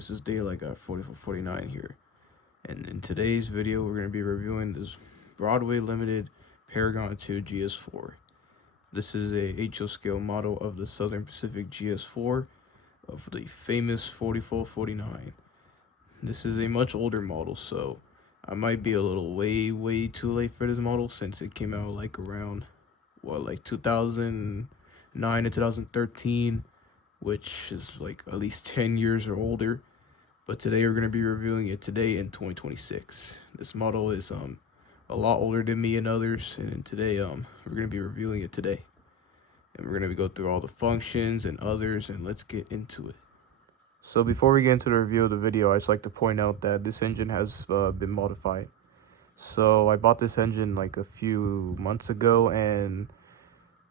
this is Daylight got 4449 here, and in today's video we're going to be reviewing this Broadway Limited Paragon 2 GS4. This is a HO scale model of the Southern Pacific GS4 of the famous 4449. This is a much older model, so I might be a little way too late for this model since it came out like around like 2009 to 2013, which is like at least 10 years or older. But today we're going to be reviewing it today in 2026. This model is a lot older than me and others, and today we're going to be reviewing it today, and we're going to go through all the functions and others, and let's get into it. So before we get into the review of the video, I'd just like to point out that this engine has been modified. So I bought this engine like a few months ago, and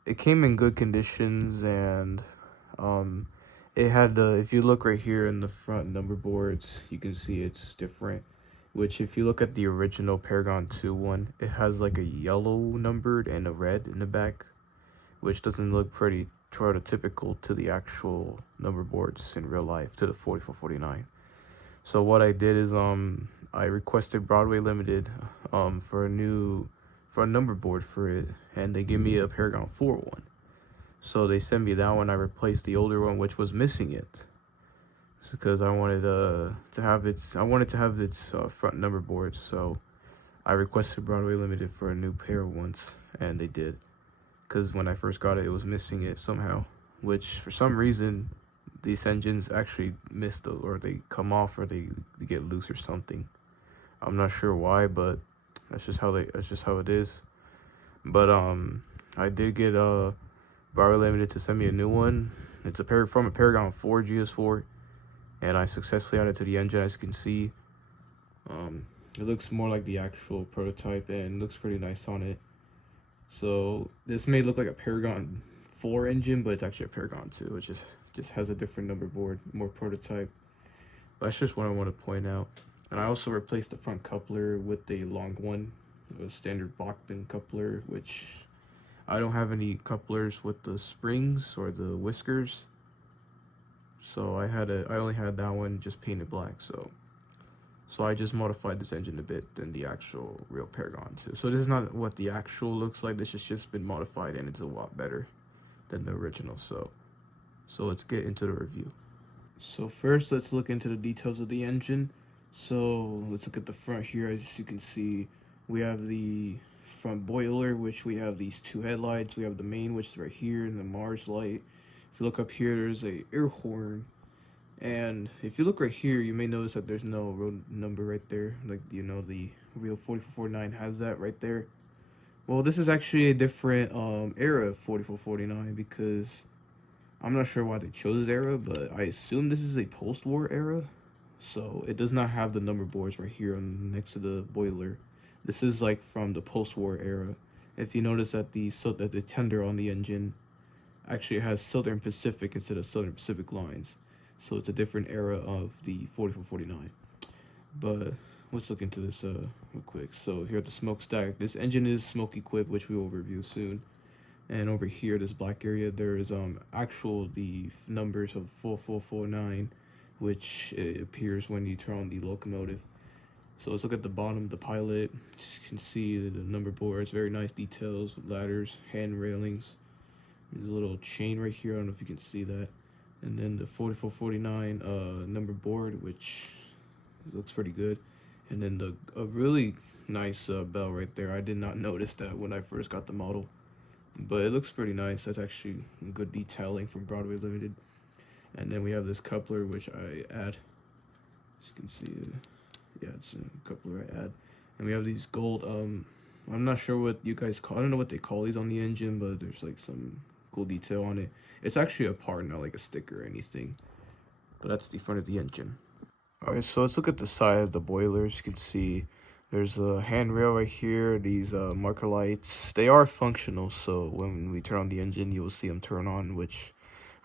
it came in good conditions, and it had if you look right here in the front number boards, you can see it's different, which if you look at the original Paragon 2 one, it has like a yellow numbered and a red in the back, which doesn't look pretty prototypical to the actual number boards in real life, to the 4449. So what I did is I requested Broadway Limited for a number board for it, and they gave me a Paragon 4 one. So they sent me that one. I replaced the older one, which was missing it, because I wanted to have its front number board. So I requested Broadway Limited for a new pair of ones, and they did. Because when I first got it, it was missing it somehow, which for some reason these engines actually miss or they come off, or they get loose or something. I'm not sure why, but that's just how it is. But I did get Broadway Limited to send me a new one. It's from a Paragon 4 GS4, and I successfully added it to the engine. As you can see, it looks more like the actual prototype and looks pretty nice on it. So this may look like a Paragon 4 engine, but it's actually a Paragon 2. It just has a different number board, more prototype. That's just what I want to point out. And I also replaced the front coupler with a long one, a standard Bachman coupler, which I don't have any couplers with the springs or the whiskers, so I only had that one just painted black. So I just modified this engine a bit than the actual real Paragon 2. So this is not what the actual looks like. This has just been modified, and it's a lot better than the original. So let's get into the review. So first, let's look into the details of the engine. So let's look at the front here. As you can see, we have the front boiler, which we have these two headlights. We have the main, which is right here, and the Mars light. If you look up here, there's a air horn. And if you look right here, you may notice that there's no road number right there. Like, the real 4449 has that right there. Well, this is actually a different era of 4449, because I'm not sure why they chose this era, but I assume this is a post-war era. So it does not have the number boards right here next to the boiler. This is like from the post-war era. If you notice that the tender on the engine actually has Southern Pacific instead of Southern Pacific lines. So it's a different era of the 4449. But let's look into this real quick. So here at the smokestack, this engine is smoke equipped, which we will review soon. And over here, this black area, there is the numbers of 4449, which appears when you turn on the locomotive. So let's look at the bottom, the pilot. As you can see the number boards, very nice details with ladders, hand railings. There's a little chain right here, I don't know if you can see that. And then the 4449 number board, which looks pretty good. And then a really nice bell right there. I did not notice that when I first got the model, but it looks pretty nice. That's actually good detailing from Broadway Limited. And then we have this coupler, which I add. As you can see, yeah, it's a coupler I add. And we have these gold, I'm not sure what you guys call, I don't know what they call these on the engine, but there's like some cool detail on it. It's actually a part, not like a sticker or anything. But that's the front of the engine. Alright, so let's look at the side of the boiler. As you can see, there's a handrail right here, these marker lights. They are functional, so when we turn on the engine, you will see them turn on, which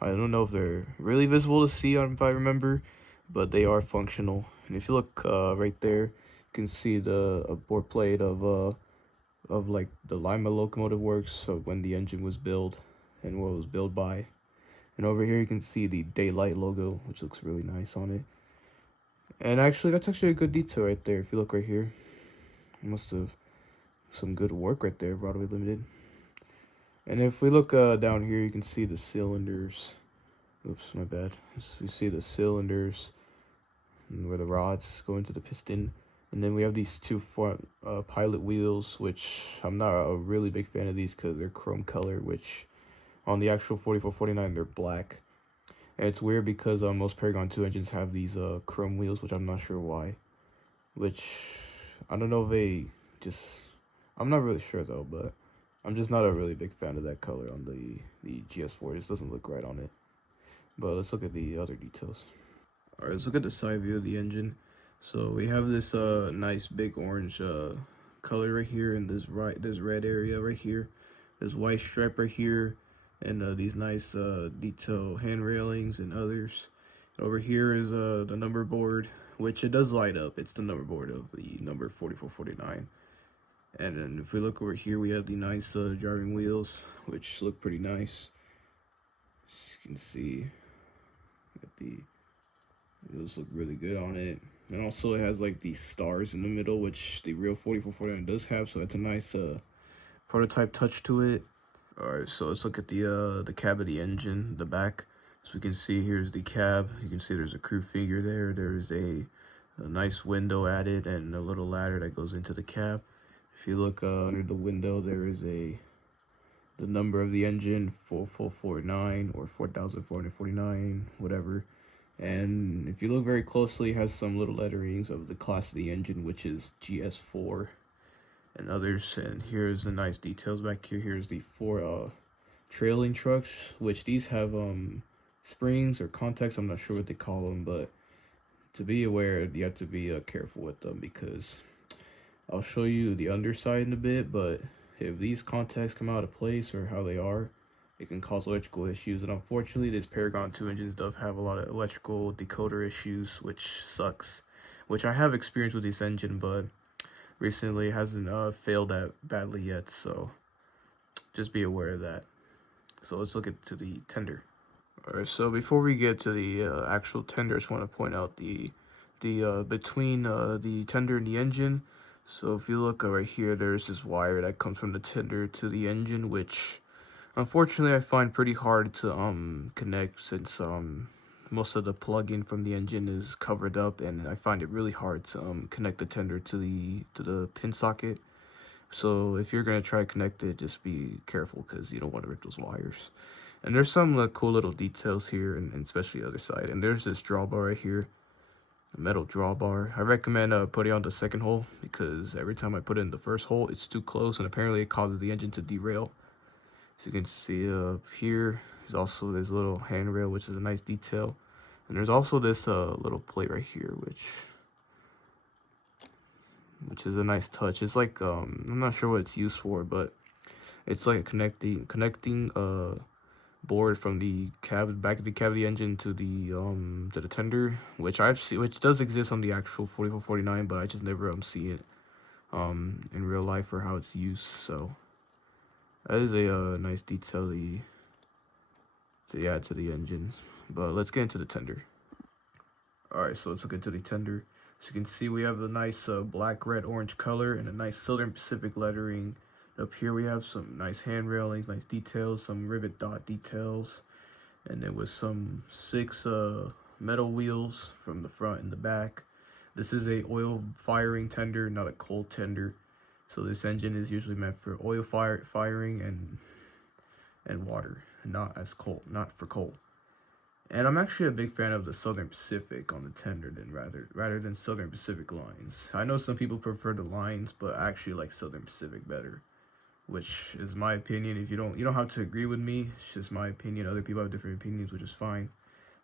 I don't know if they're really visible to see if I remember, but they are functional. And if you look right there, you can see the board plate of like the Lima locomotive works, so when the engine was built and what it was built by. And over here you can see the Daylight logo, which looks really nice on it. And actually, that's actually a good detail right there. If you look right here, must have some good work right there, Broadway Limited. And if we look down here, you can see the cylinders. Oops, my bad. We see the cylinders and where the rods go into the piston. And then we have these two front pilot wheels, which I'm not a really big fan of these because they're chrome color, which on the actual 4449 they're black. And it's weird because most Paragon 2 engines have these chrome wheels, which I'm not sure why. Which I don't know if they just, I'm not really sure though, but I'm just not a really big fan of that color on the GS4. It just doesn't look right on it. But let's look at the other details. All right, let's look at the side view of the engine. So we have this nice big orange color right here, and this red area right here, this white stripe right here, and these nice detail hand railings and others. Over here is the number board, which it does light up. It's the number board of the number 4449. And then if we look over here, we have the nice driving wheels, which look pretty nice. As you can see, the wheels look really good on it. And also it has like these stars in the middle, which the real 4449 does have, so that's a nice prototype touch to it. Alright, so let's look at the cab of the engine, the back. So we can see here's the cab. You can see there's a crew figure there. There's a nice window added and a little ladder that goes into the cab. If you look under the window, there is the number of the engine, 4449 or 4449, whatever. And if you look very closely, it has some little letterings of the class of the engine, which is GS4 and others. And here's the nice details back here. Here's the four trailing trucks, which these have springs or contacts. I'm not sure what they call them, but to be aware, you have to be careful with them, because I'll show you the underside in a bit, but if these contacts come out of place or how they are, it can cause electrical issues. And unfortunately, this Paragon 2 engines does have a lot of electrical decoder issues, which sucks. Which I have experience with this engine, but recently it hasn't failed that badly yet, so just be aware of that. So let's look into the tender. Alright, so before we get to the actual tender, I just want to point out the between the tender and the engine. So if you look right here, there's this wire that comes from the tender to the engine, which unfortunately I find pretty hard to connect, since most of the plug-in from the engine is covered up, and I find it really hard to connect the tender to the pin socket. So if you're gonna try to connect it, just be careful, because you don't want to rip those wires. And there's some cool little details here, and especially the other side. And there's this drawbar right here, a metal drawbar. I recommend putting it on the second hole, because every time I put it in the first hole, it's too close, and apparently it causes the engine to derail. So you can see up here, there's also this little handrail, which is a nice detail. And there's also this little plate right here, which is a nice touch. It's like I'm not sure what it's used for, but it's like a connecting board from the back of the cab of the engine to the tender, which I've seen, which does exist on the actual 4449, but I just never see it in real life or how it's used. So that is a nice detail to add to the engines. But let's get into the tender. Alright, so let's look into the tender. So you can see we have a nice black, red, orange color and a nice Southern Pacific lettering. Up here we have some nice hand railings, nice details, some rivet dot details, and then with some 6 metal wheels from the front and the back. This is a oil firing tender, not a coal tender. So this engine is usually meant for oil firing and water, not for coal. And I'm actually a big fan of the Southern Pacific on the tender rather than Southern Pacific lines. I know some people prefer the lines, but I actually like Southern Pacific better, which is my opinion. If you don't have to agree with me. It's just my opinion. Other people have different opinions, which is fine.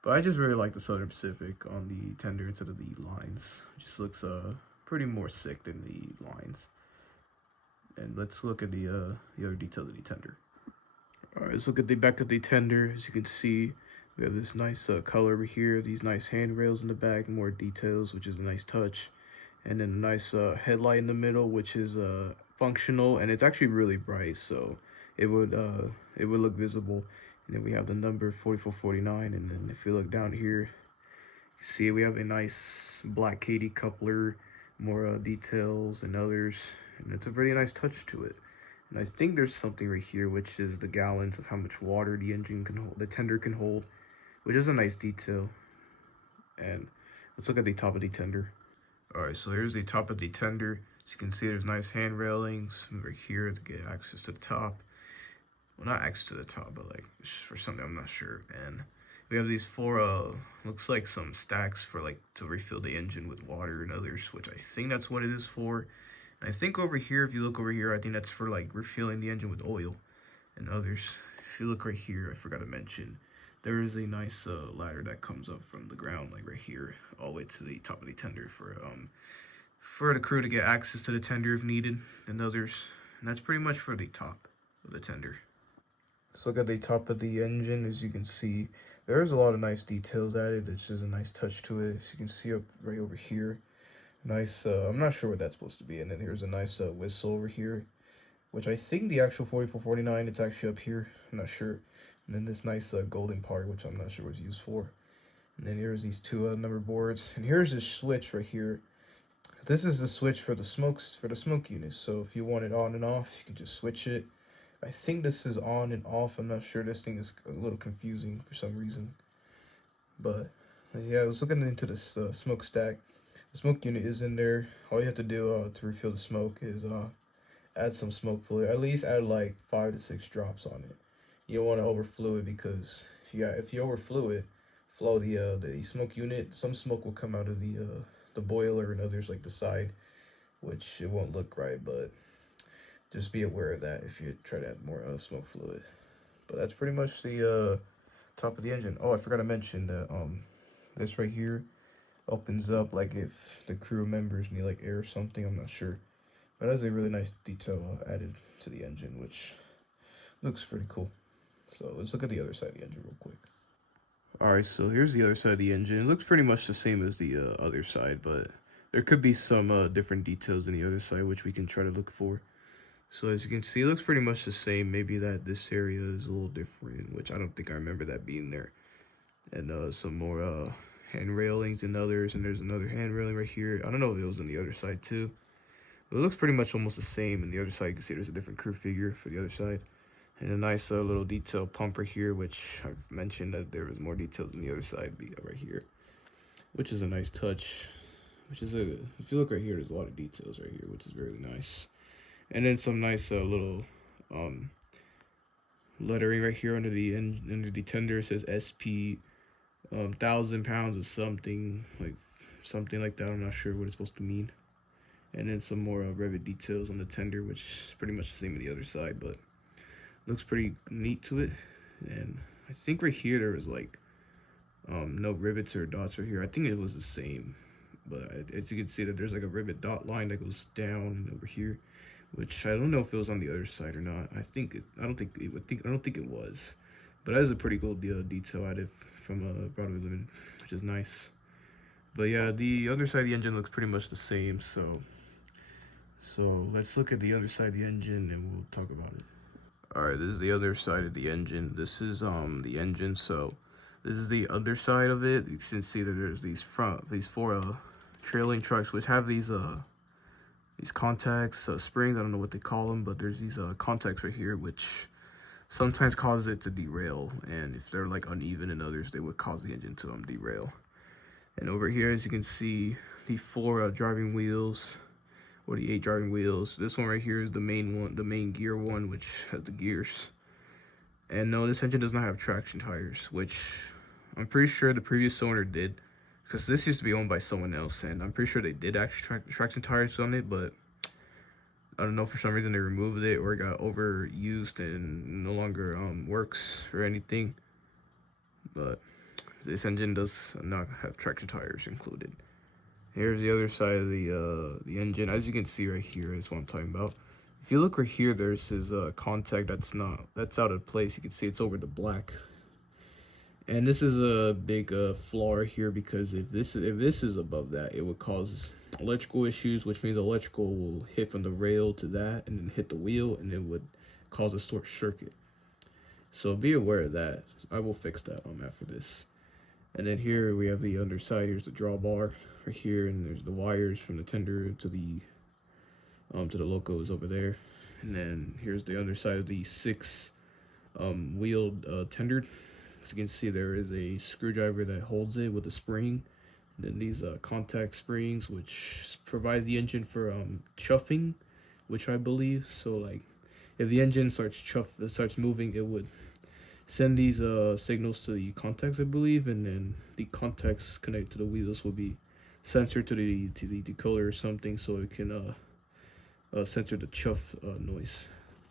But I just really like the Southern Pacific on the tender instead of the lines. It just looks pretty more sick than the lines. And let's look at the other details of the tender. All right, let's look at the back of the tender. As you can see, we have this nice color over here, these nice handrails in the back, more details, which is a nice touch. And then a nice headlight in the middle, which is functional, and it's actually really bright, so it would look visible. And then we have the number 4449, and then if you look down here, you See, we have a nice black Katy coupler, more details and others, and it's a pretty nice touch to it. And I think there's something right here, which is the gallons of how much water the engine can hold, the tender can hold, which is a nice detail. And let's look at the top of the tender. All right, so here's the top of the tender. As you can see, there's nice hand railings right here to get access to the top. Well, not access to the top, but like for something I'm not sure. And we have these four looks like some stacks for like to refill the engine with water and others, which I think that's what it is for. And I think over here, if you look over here, I think that's for like refilling the engine with oil and others. If you look right here, I forgot to mention, there is a nice ladder that comes up from the ground, like right here, all the way to the top of the tender for the crew to get access to the tender if needed and others. And that's pretty much for the top of the tender. Let's look at the top of the engine. As you can see, there's a lot of nice details added. It's just a nice touch to it. As you can see up right over here, nice, I'm not sure what that's supposed to be. And then here's a nice whistle over here, which I think the actual 4449, it's actually up here. I'm not sure. And then this nice golden part, which I'm not sure what it's used for. And then here's these two number boards. And here's this switch right here. This is the switch for the smoke units. So if you want it on and off, you can just switch it. I think this is on and off. I'm not sure. This thing is a little confusing for some reason. But yeah, I was looking into this smokestack. The smoke unit is in there. All you have to do to refill the smoke is add some smoke fluid. At least add like 5 to 6 drops on it. You don't want to overflow it, because if you overflow it, the smoke unit, some smoke will come out of the boiler and others like the side, which it won't look right. But just be aware of that if you try to add more smoke fluid. But that's pretty much the top of the engine. Oh, I forgot to mention that this right here opens up like if the crew members need like air or something. I'm not sure. But that's a really nice detail added to the engine, which looks pretty cool. So let's look at the other side of the engine real quick. Alright, so here's the other side of the engine. It looks pretty much the same as the other side, but there could be some different details in the other side, which we can try to look for. So as you can see, it looks pretty much the same. Maybe that this area is a little different, which I don't think I remember that being there. And some more hand railings and others, and there's another hand railing right here. I don't know if it was on the other side too. But it looks pretty much almost the same. And the other side, you can see there's a different crew figure for the other side. And a nice little detail pump right here, which I've mentioned that there was more details on the other side right here, which is a nice touch. Which is if you look right here, there's a lot of details right here, which is really nice. And then some nice little lettering right here under the tender. It says SP 1,000 pounds of something like that. I'm not sure what it's supposed to mean. And then some more rivet details on the tender, which is pretty much the same as the other side, but looks pretty neat to it. And I think right here there was like no rivets or dots right here. I think it was the same, but as you can see that there's like a rivet dot line that goes down and over here, which I don't know if it was on the other side or not. I don't think it was, but that is a pretty cool detail added from Broadway Limited, which is nice. But yeah, the other side of the engine looks pretty much the same. So let's look at the other side of the engine and we'll talk about it. Alright, this is the other side of the engine. This is the engine. So this is the other side of it. You can see that there's these four trailing trucks, which have these contacts, springs. I don't know what they call them, but there's these contacts right here, which sometimes cause it to derail. And if they're like uneven in others, they would cause the engine to derail. And over here, as you can see, the 4 driving wheels, or the 8 driving wheels. This one right here is the main one, the main gear one, which has the gears. And no, this engine does not have traction tires, which I'm pretty sure the previous owner did, because this used to be owned by someone else, and I'm pretty sure they did actually traction tires on it, but I don't know, for some reason they removed it or it got overused and no longer works or anything. But this engine does not have traction tires included. Here's the other side of the engine. As you can see right here is what I'm talking about. If you look right here, there's his contact that's out of place. You can see it's over the black. And this is a big flaw right here, because if this is above that, it would cause electrical issues, which means electrical will hit from the rail to that and then hit the wheel, and it would cause a short circuit. So be aware of that. I will fix that after this. And then here we have the underside. Here's the drawbar right here, and there's the wires from the tender to the locos over there. And then here's the underside of the 6 wheeled tender. As you can see, there is a screwdriver that holds it with a spring. And then these contact springs, which provide the engine for chuffing, which I believe. So like, if the engine starts moving, it would send these signals to the contacts, I believe, and then the contacts connected to the wheels will be censored to the decoder or something, so it can censor the chuff noise.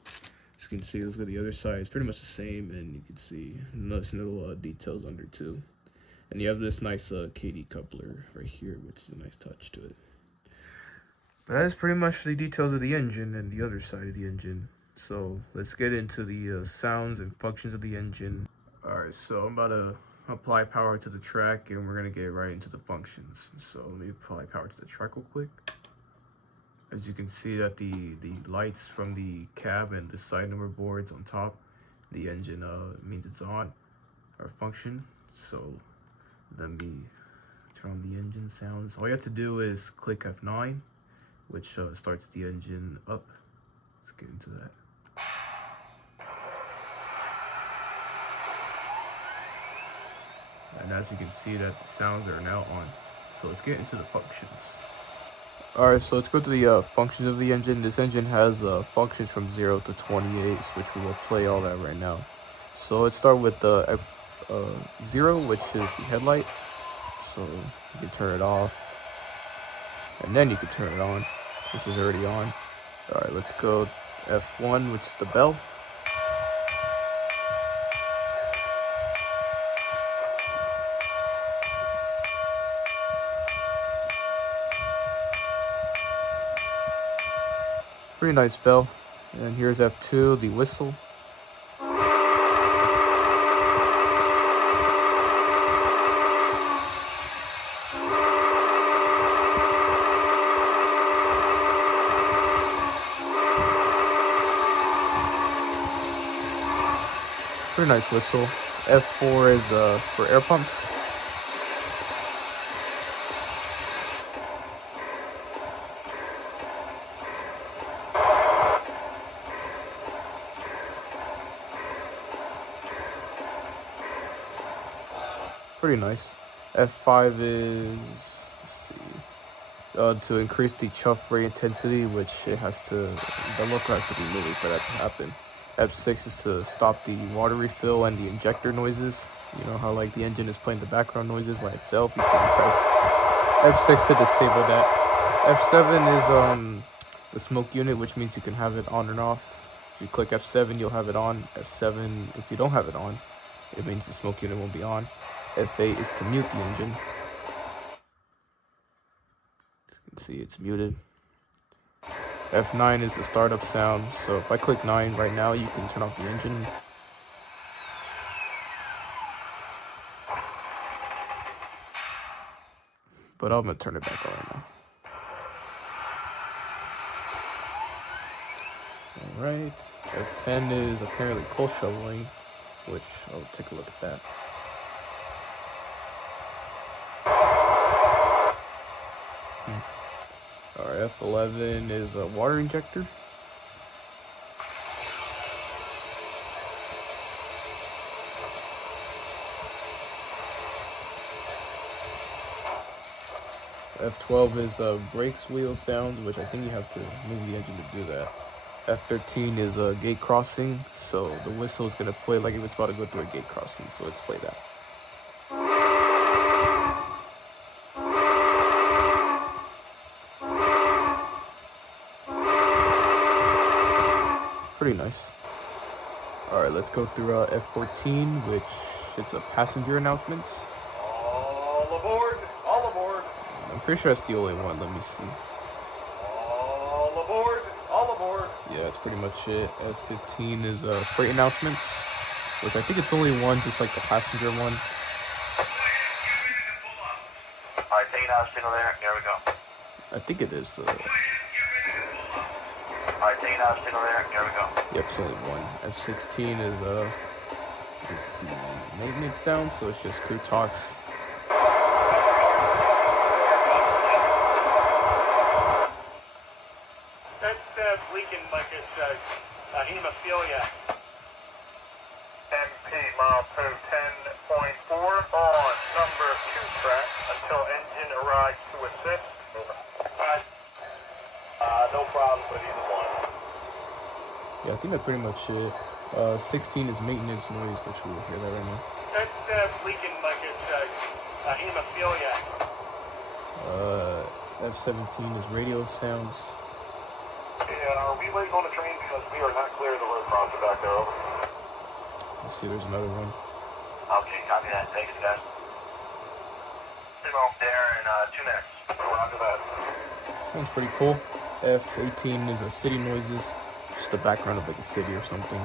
As you can see, let's go to the other side. It's pretty much the same, and you can see nice little details under too. And you have this nice KD coupler right here, which is a nice touch to it. But that's pretty much the details of the engine and the other side of the engine. So let's get into the sounds and functions of the engine. Alright, so I'm about to apply power to the track, and we're going to get right into the functions. So let me apply power to the track real quick. As you can see that the lights from the cab and the side number boards on top, the engine means it's on, or function. So let me turn on the engine sounds. All you have to do is click F9, which starts the engine up. Let's get into that. And as you can see that the sounds are now on. So let's get into the functions. Alright, so let's go to the functions of the engine. This engine has functions from 0 to 28, which we will play all that right now. So let's start with the F0, which is the headlight. So you can turn it off, and then you can turn it on, which is already on. Alright, let's go F1, which is the bell. Pretty nice bell. And here's F2, the whistle. Pretty nice whistle. F4 is for air pumps. Pretty nice. F5 is, let's see, to increase the chuff rate intensity, which it has to, the loco has to be moving for that to happen. F6 is to stop the water refill and the injector noises. You know how like the engine is playing the background noises by itself. You can press F6 to disable that. F7 is the smoke unit, which means you can have it on and off. If you click F7, you'll have it on. F7, if you don't have it on, it means the smoke unit won't be on. F8 is to mute the engine. As you can see, it's muted. F9 is the startup sound. So if I click 9 right now, you can turn off the engine. But I'm gonna turn it back on right now. Alright, F10 is apparently coal shoveling, which I'll take a look at that. Alright, F11 is a water injector. F12 is brakes wheel sound, which I think you have to move the engine to do that. F13 is a gate crossing, so the whistle is going to play like if it's about to go through a gate crossing, so let's play that. Pretty nice. Alright, let's go through F14, which it's a passenger announcements. All aboard! All aboard! I'm pretty sure that's the only one. Let me see. All aboard! All aboard! Yeah, that's pretty much it. F15 is freight announcements, which I think it's only one, just like the passenger one. Alright, taking out a signal there. There we go. I think it is. Alright, taking out a signal there. There we go. Yep, it's only one. F16 is let's see, maintenance sound, so it's just crew talks. Hemophilia. MP Mapo 10.4 on number 2 track until engine arrives to assist. Over. No problem with either one. Yeah, I think that's pretty much it. 16 is maintenance noise, which we will hear that right now. That's leaking like it's hemophilia. F17 is radio sounds. Yeah, are we waiting on the train because we are not clear of the road crossing back there, over? Let's see, there's another one. Okay, copy that. Thanks, guys. Signal there and 2 minutes. Roger that. Sounds pretty cool. F18 is a city noises, just the background of like a city or something.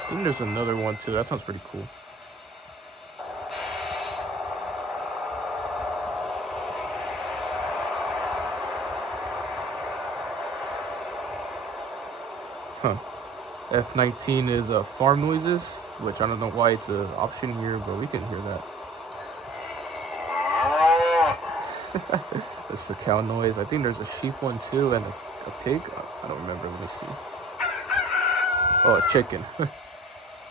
I think there's another one too. That sounds pretty cool. Huh. F19 is farm noises, which I don't know why it's an option here, but we can hear that. That's the cow noise. I think there's a sheep one too, and a pig. I don't remember. Let me see. Oh, a chicken.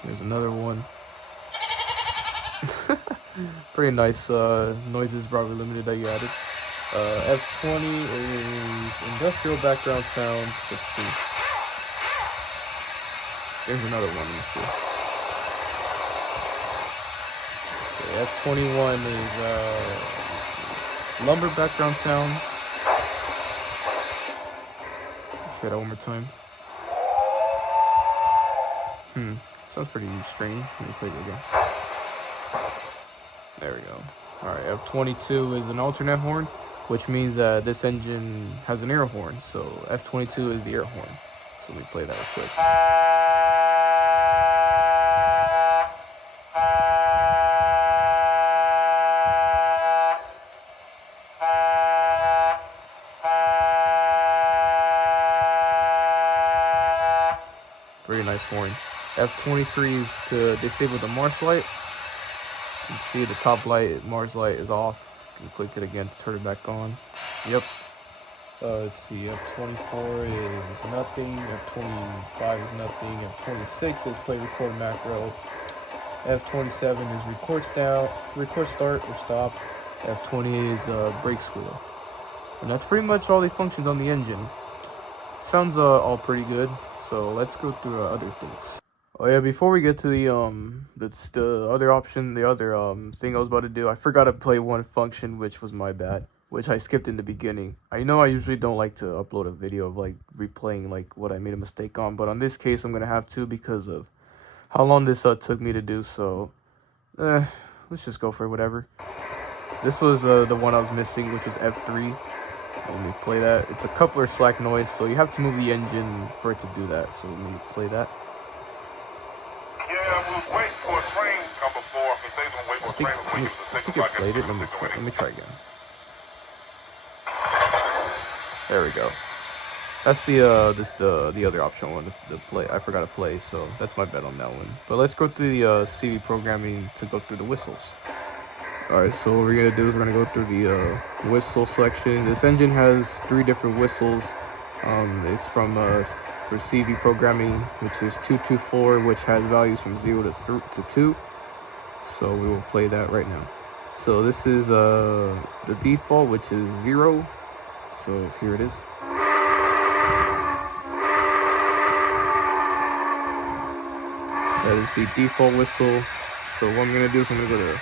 There's another one. Pretty nice noises, Broadway Limited, that you added. F20 is industrial background sounds. Let's see. There's another one. Let me see. Okay, F21 is let's see. Lumber background sounds. Let's try that one more time. Sounds pretty strange. Let me play it again. There we go. Alright, F22 is an alternate horn, which means that this engine has an air horn. So F22 is the air horn. So let me play that real quick. Very nice horn. F23 is to disable the marsh light. You can see the top light, marsh light is off. You can click it again to turn it back on. Yep. Let's see, F24 is nothing, F25 is nothing, F26 is play record macro, F27 is record start or stop, F28 is brake squeal. And that's pretty much all the functions on the engine. Sounds all pretty good, so let's go through other things. Oh yeah, before we get to the other option, the other thing I was about to do, I forgot to play one function, which was my bad, which I skipped in the beginning. I know I usually don't like to upload a video of like replaying like what I made a mistake on, but on this case I'm gonna have to because of how long this took me to do. So let's just go for it, whatever. This was the one I was missing, which was F3. Let me play that. It's a coupler slack noise, so you have to move the engine for it to do that. So let me play that. Yeah, we'll wait for a train to come before. If they don't wait for a train, I think it played it. Let me try again. There we go. That's the other option one to play. I forgot to play, so that's my bet on that one. But let's go through the CV programming to go through the whistles. Alright, so what we're gonna do is we're gonna go through the whistle selection. This engine has 3 different whistles. It's from for CV programming, which is 224, which has values from 0 to 2. So we will play that right now. So this is the default, which is 0. So here it is. That is the default whistle. So what I'm gonna do is I'm gonna go to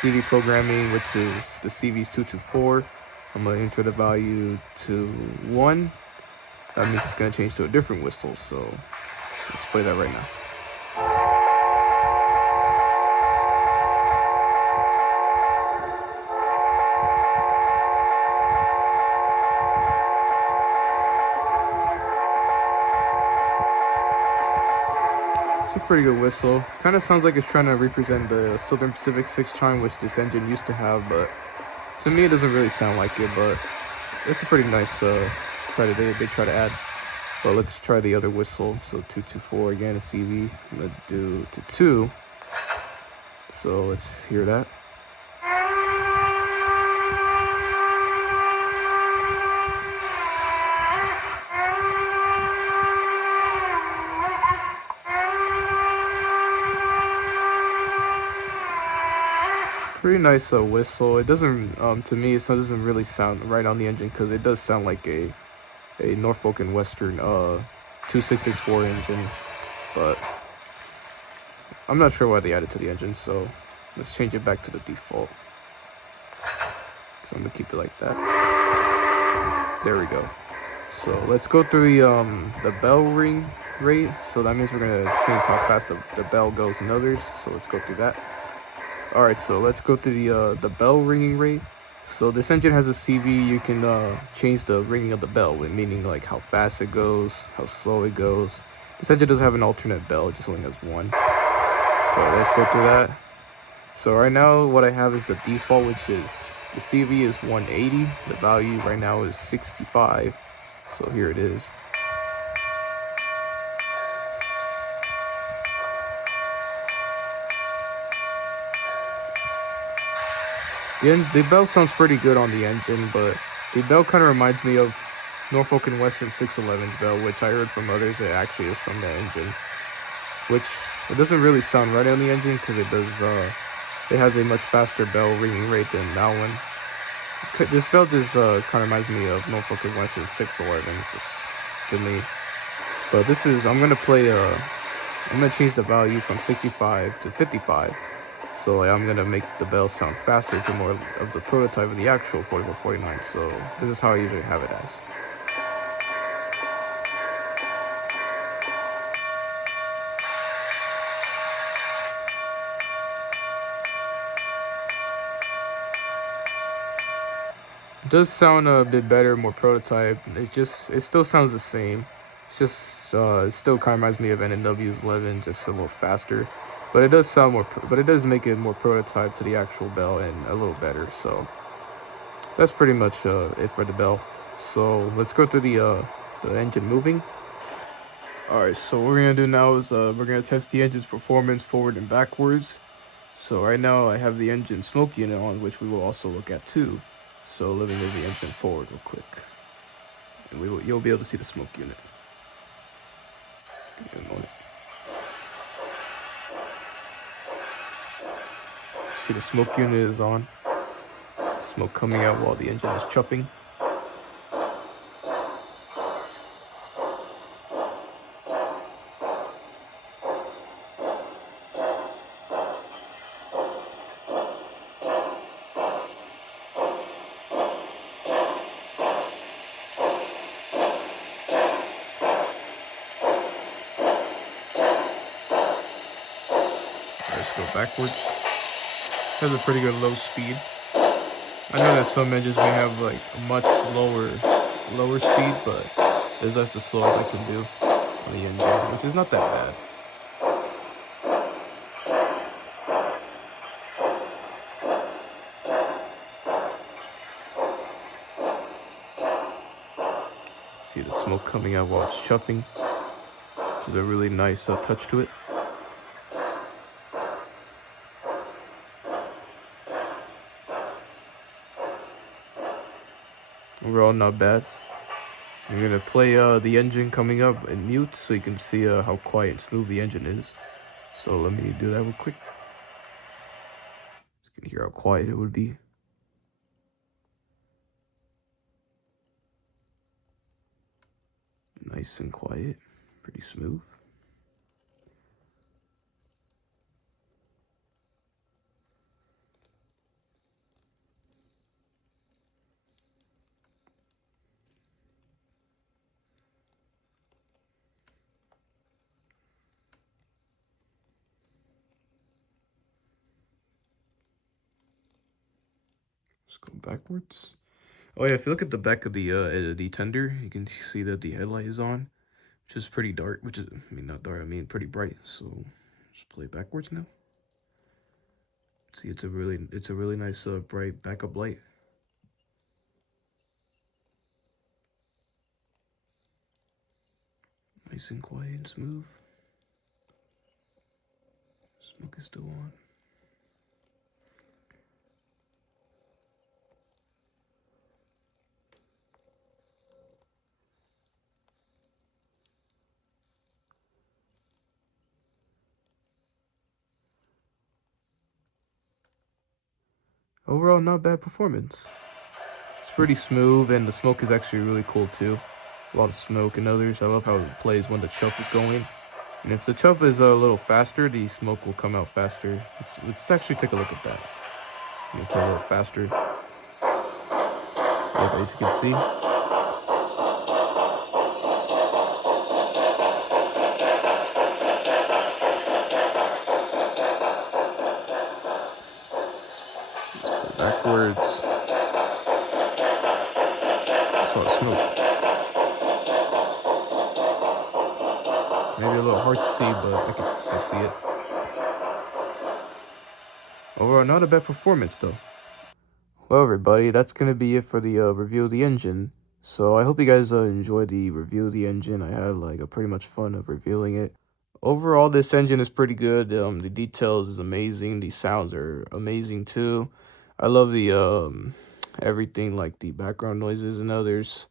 CV programming, which is the CV's 224. I'm gonna enter the value to 1. That means it's gonna change to a different whistle. So let's play that right now. It's a pretty good whistle. Kind of sounds like it's trying to represent the Southern Pacific 6 chime, which this engine used to have, but to me it doesn't really sound like it. But it's a pretty nice try that they try to add. But let's try the other whistle. So 224 again, a CV. I'm gonna do to 2. So let's hear that. pretty nice whistle. It doesn't, to me, it doesn't really sound right on the engine because it does sound like a Norfolk and Western 2664 engine, but I'm not sure why they added to the engine, so let's change it back to the default. So I'm gonna keep it like that. There we go. So let's go through the bell ring rate. So that means we're gonna change how fast the bell goes and others. So let's go through that. All right, so let's go through the bell ringing rate. So this engine has a CV. You can change the ringing of the bell, meaning like how fast it goes, how slow it goes. This engine doesn't have an alternate bell; it just only has one. So let's go through that. So right now, what I have is the default, which is the CV is 180. The value right now is 65. So here it is. The bell sounds pretty good on the engine, but the bell kind of reminds me of Norfolk and Western 611's bell, which I heard from others it actually is from the engine. Which it doesn't really sound right on the engine because it has a much faster bell ringing rate than that one. This bell just kind of reminds me of Norfolk and Western 611 to me. But I'm gonna change the value from 65 to 55. So I'm gonna make the bell sound faster to more of the prototype of the actual 4449. So this is how I usually have it as. It does sound a bit better, more prototype. It still sounds the same. It's just it still kind of reminds me of NW's 11, just a little faster. But it does sound but it does make it more prototype to the actual bell and a little better. So that's pretty much it for the bell. So let's go through the engine moving. All right, so what we're gonna do now is we're gonna test the engine's performance forward and backwards. So right now I have the engine smoke unit on, which we will also look at too. So let me move the engine forward real quick, and you'll be able to see the smoke unit. Give me a moment. See, the smoke unit is on. Smoke coming out while the engine is chuffing. Let's go backwards. Has a pretty good low speed. I know that some engines may have like a much lower speed, but that's the slowest I can do on the engine, which is not that bad. See the smoke coming out while it's chuffing, which is a really nice touch to it. Overall, not bad. I'm gonna play the engine coming up in mute so you can see how quiet and smooth the engine is. So let me do that real quick. You can hear how quiet it would be. Nice and quiet, pretty smooth. Let's go backwards. Oh yeah, if you look at the back of the tender, you can see that the headlight is on, which is pretty dark, I mean not dark, I mean pretty bright. So let's play backwards now. See, it's a really nice bright backup light. Nice and quiet and smooth. Smoke is still on. overall, not bad performance. It's pretty smooth, and the smoke is actually really cool too. A lot of smoke and others. I love how it plays when the chuff is going. And if the chuff is a little faster, the smoke will come out faster. Let's actually take a look at that. Let me play a little faster. As you can see. Let's play backwards. That's a lot of smoke. Maybe a little hard to see, but I can still see it. Overall, not a bad performance though. Well, everybody, that's going to be it for the review of the engine. So I hope you guys enjoyed the review of the engine. I had like a pretty much fun of reviewing it. Overall, this engine is pretty good. The details is amazing. The sounds are amazing too. I love the everything, like the background noises and others.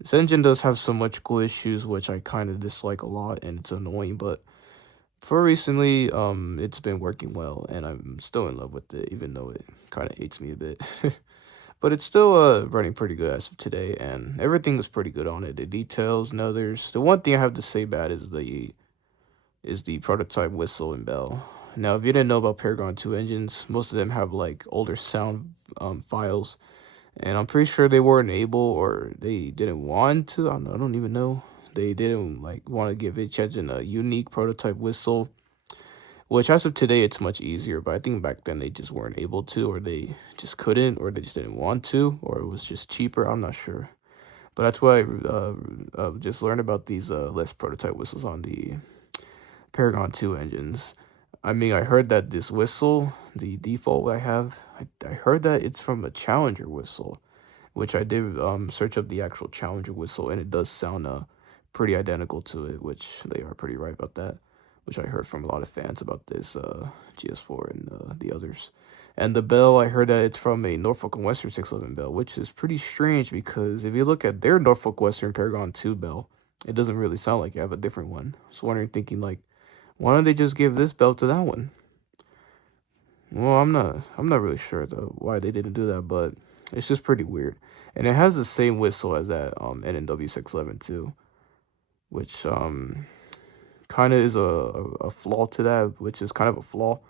This engine does have some electrical issues, which I kind of dislike a lot, and it's annoying, but for recently, it's been working well, and I'm still in love with it, even though it kind of hates me a bit. But it's still running pretty good as of today, and everything is pretty good on it. The details and others. The one thing I have to say bad is the prototype whistle and bell. Now, if you didn't know about Paragon 2 engines, most of them have like older sound files, and I'm pretty sure they weren't able, or they didn't want to. I don't even know. They didn't like want to give each engine a unique prototype whistle, which as of today it's much easier. But I think back then they just weren't able to, or they just couldn't, or they just didn't want to, or it was just cheaper. I'm not sure. But that's why I just learned about these less prototype whistles on the Paragon 2 engines. I mean, I heard that this whistle, the default I have, I heard that it's from a Challenger whistle, which I did search up the actual Challenger whistle, and it does sound pretty identical to it, which they are pretty right about that, which I heard from a lot of fans about this GS4 and the others. And the bell, I heard that it's from a Norfolk and Western 611 bell, which is pretty strange because if you look at their Norfolk Western Paragon 2 bell, it doesn't really sound like you have a different one. So wondering, thinking like, why don't they just give this bell to that one? Well, I'm not really sure though why they didn't do that, but it's just pretty weird. And it has the same whistle as that NNW 611 too, which kind of is a flaw to that, which is kind of a flaw.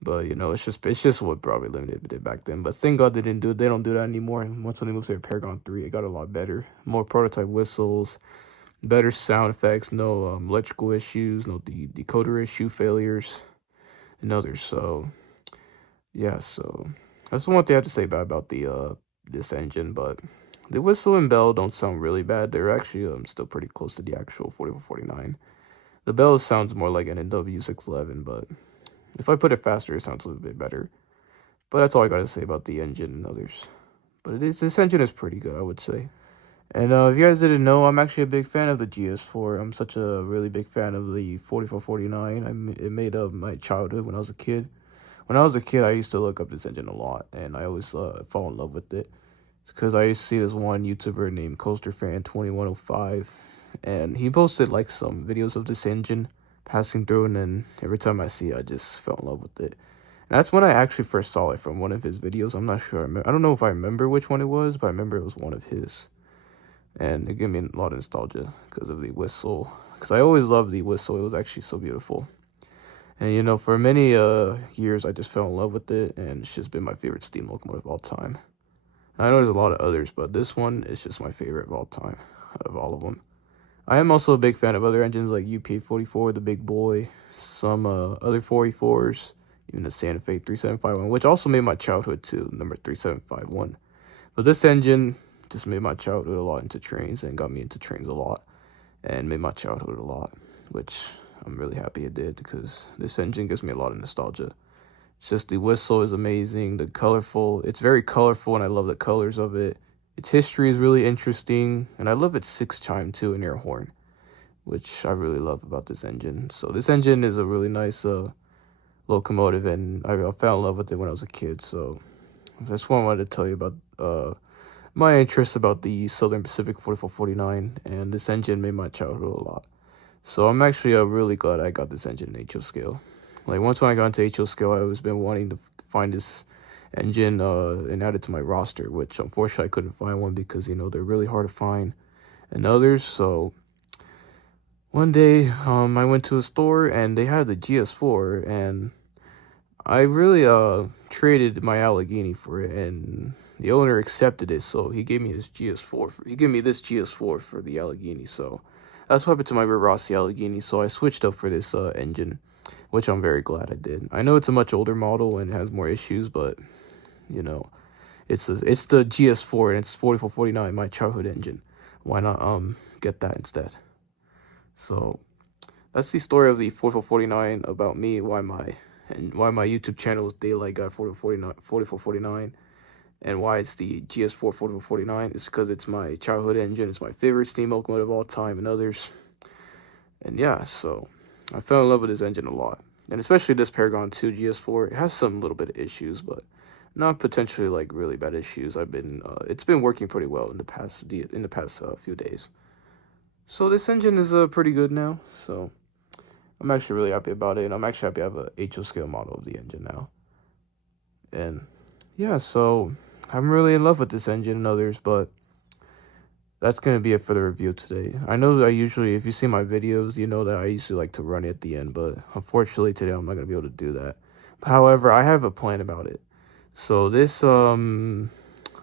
But you know, it's just what Broadway Limited did back then. But thank God they didn't do it. They don't do that anymore. And once when they moved to Paragon 3, it got a lot better. More prototype whistles, better sound effects, no electrical issues, no decoder issue failures, and others. So yeah, so that's the one thing I have to say about the this engine. But the whistle and bell don't sound really bad. They're actually still pretty close to the actual 4449. The bell sounds more like an NW611, but if I put it faster, it sounds a little bit better. But that's all I gotta say about the engine and others. But this engine is pretty good, I would say. And if you guys didn't know, I'm actually a big fan of the GS4. I'm such a really big fan of the 4449. It made up my childhood when I was a kid. When I was a kid, I used to look up this engine a lot, and I always fall in love with it. It's because I used to see this one YouTuber named CoasterFan2105, and he posted like some videos of this engine passing through, and then every time I see it, I just fell in love with it. And that's when I actually first saw it, from one of his videos. I'm not sure. I don't know if I remember which one it was, but I remember it was one of his. And it gave me a lot of nostalgia because of the whistle. Because I always loved the whistle. It was actually so beautiful. And, you know, for many years, I just fell in love with it. And it's just been my favorite steam locomotive of all time. I know there's a lot of others, but this one is just my favorite of all time, out of all of them. I am also a big fan of other engines like UP-44, the Big Boy, some other 484s, even the Santa Fe 3751, which also made my childhood too, number 3751. But this engine just made my childhood a lot into trains, and got me into trains a lot, and made my childhood a lot, which I'm really happy it did, because this engine gives me a lot of nostalgia. It's just the whistle is amazing, it's very colorful, and I love the colors of it. Its history is really interesting, and I love its 6-chime too, and air horn, which I really love about this engine. So this engine is a really nice locomotive, and I fell in love with it when I was a kid. So that's what I wanted to tell you about my interest about the Southern Pacific 4449, and this engine made my childhood a lot. So I'm actually really glad I got this engine in HO scale. Like once when I got into HO scale, I always been wanting to find this engine and add it to my roster, which unfortunately I couldn't find one because, you know, they're really hard to find and others. So one day I went to a store and they had the GS4, and I really traded my Allegheny for it, and the owner accepted it, so he gave me his GS4. He gave me this GS4 for the Allegheny, so that's what happened to my River Rossi Allegheny. So I switched up for this engine, which I'm very glad I did. I know it's a much older model and has more issues, but you know, it's the GS4 and it's 4449, my childhood engine. Why not get that instead? So that's the story of the 4449 about me, why my YouTube channel is Daylight Guy 4449, and why it's the GS4 4449 is because it's my childhood engine. It's my favorite steam locomotive of all time and others. And yeah, so I fell in love with this engine a lot, and especially this Paragon 2 GS4. It has some little bit of issues, but not potentially like really bad issues. It's been working pretty well in the past few days. So this engine is pretty good now. So I'm actually really happy about it, and I'm actually happy I have a HO scale model of the engine now. And yeah, so I'm really in love with this engine and others, but that's going to be it for the review today. I know that if you see my videos, you know that I usually like to run it at the end, but unfortunately today I'm not going to be able to do that. However, I have a plan about it. So this, let's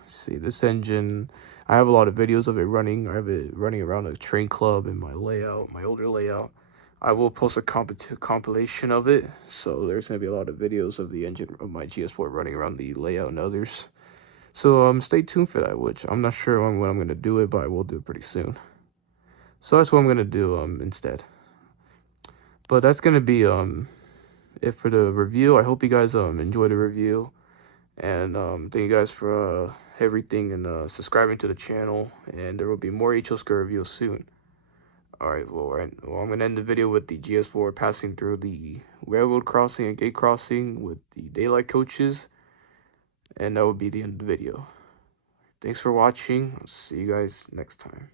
see, this engine, I have a lot of videos of it running. I have it running around a train club in my layout, my older layout. I will post a compilation of it, so there's going to be a lot of videos of the engine of my GS4 running around the layout and others. So stay tuned for that, which I'm not sure when I'm going to do it, but I will do it pretty soon. So that's what I'm going to do instead. But that's going to be it for the review. I hope you guys enjoy the review, and thank you guys for everything, and subscribing to the channel, and there will be more HO scale reviews soon. Alright, well, I'm going to end the video with the GS4 passing through the railroad crossing and gate crossing with the daylight coaches. And that will be the end of the video. Thanks for watching. I'll see you guys next time.